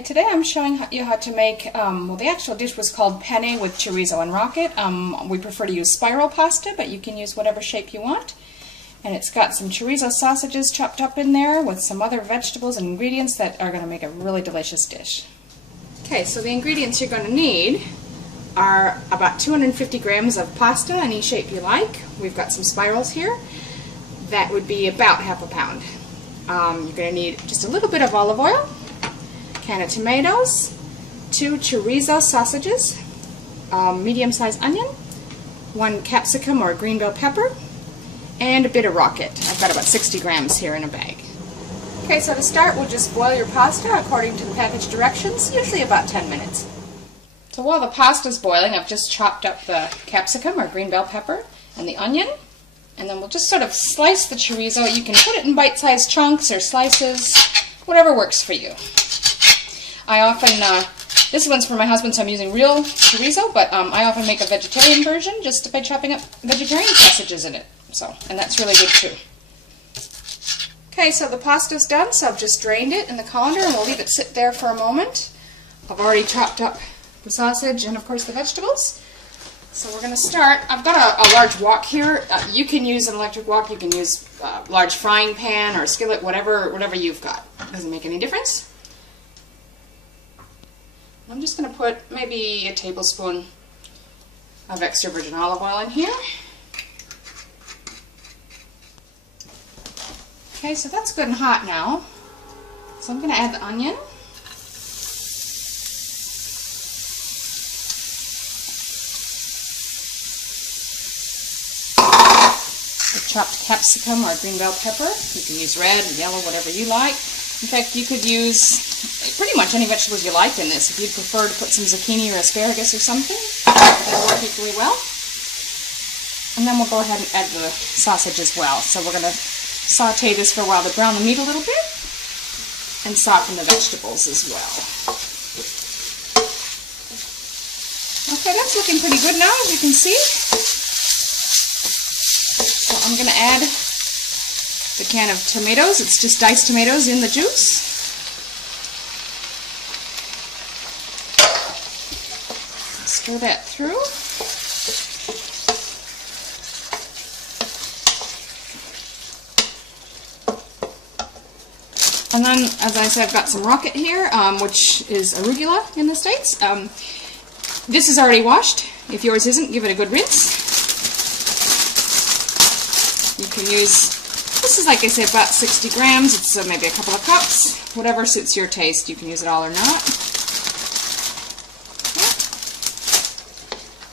Okay, today I'm showing you how to make, well, the actual dish was called Penne with Chorizo and Rocket. We prefer to use spiral pasta, but you can use whatever shape you want. And it's got some chorizo sausages chopped up in there with some other vegetables and ingredients that are going to make a really delicious dish. Okay, so the ingredients you're going to need are about 250 grams of pasta, any shape you like. We've got some spirals here. That would be about half a pound. You're going to need just a little bit of olive oil, can of tomatoes, 2 chorizo sausages, medium-sized onion, 1 capsicum or green bell pepper, and a bit of rocket. I've got about 60 grams here in a bag. Okay, so to start, we'll just boil your pasta according to the package directions, usually about 10 minutes. So while the pasta's boiling, I've just chopped up the capsicum or green bell pepper and the onion, and then we'll just sort of slice the chorizo. You can put it in bite-sized chunks or slices, whatever works for you. I often, this one's for my husband, so I'm using real chorizo, but I often make a vegetarian version just by chopping up vegetarian sausages in it. So, and that's really good too. Okay, so the pasta's done, so I've just drained it in the colander and we'll leave it sit there for a moment. I've already chopped up the sausage and of course the vegetables. So we're going to start. I've got a large wok here. You can use an electric wok, you can use a large frying pan or a skillet, whatever you've got. Doesn't make any difference. I'm just going to put maybe a tablespoon of extra virgin olive oil in here. Okay, so that's good and hot now. So I'm going to add the onion. The chopped capsicum or green bell pepper. You can use red or yellow, whatever you like. In fact, you could use pretty much any vegetables you like in this. If you'd prefer to put some zucchini or asparagus or something, that'll work equally well. And then we'll go ahead and add the sausage as well. So we're going to saute this for a while to brown the meat a little bit and soften the vegetables as well. Okay, that's looking pretty good now, as you can see. So I'm going to add the can of tomatoes. It's just diced tomatoes in the juice. Stir that through. And then, as I said, I've got some rocket here, which is arugula in the States. This is already washed. If yours isn't, give it a good rinse. You can use, this is like I said, about 60 grams. It's maybe a couple of cups. Whatever suits your taste. You can use it all or not.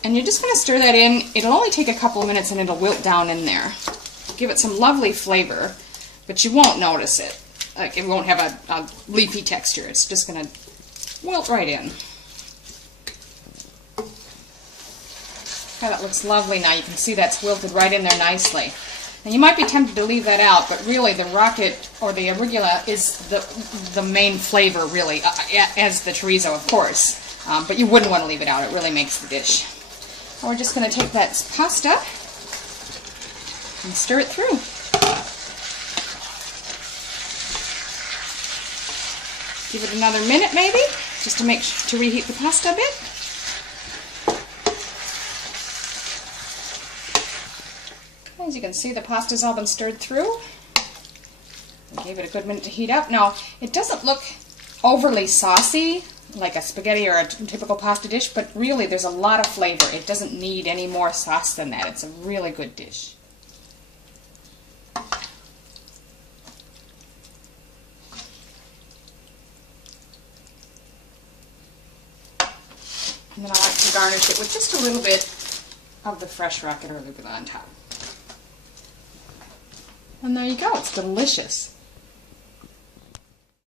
And you're just going to stir that in. It'll only take a couple of minutes and it'll wilt down in there. Give it some lovely flavor, but you won't notice it. Like, it won't have a leafy texture. It's just going to wilt right in. Okay, that looks lovely now. You can see that's wilted right in there nicely. And you might be tempted to leave that out, but really the rocket or the arugula is the main flavor, really, as the chorizo, of course. But you wouldn't want to leave it out. It really makes the dish. And we're just going to take that pasta and stir it through. Give it another minute maybe, just to reheat the pasta a bit. As you can see, the pasta's all been stirred through. I gave it a good minute to heat up. Now, it doesn't look overly saucy like a spaghetti or a typical pasta dish, but really there's a lot of flavor. It doesn't need any more sauce than that. It's a really good dish. And then I like to garnish it with just a little bit of the fresh rocket or arugula on top. And there you go, it's delicious.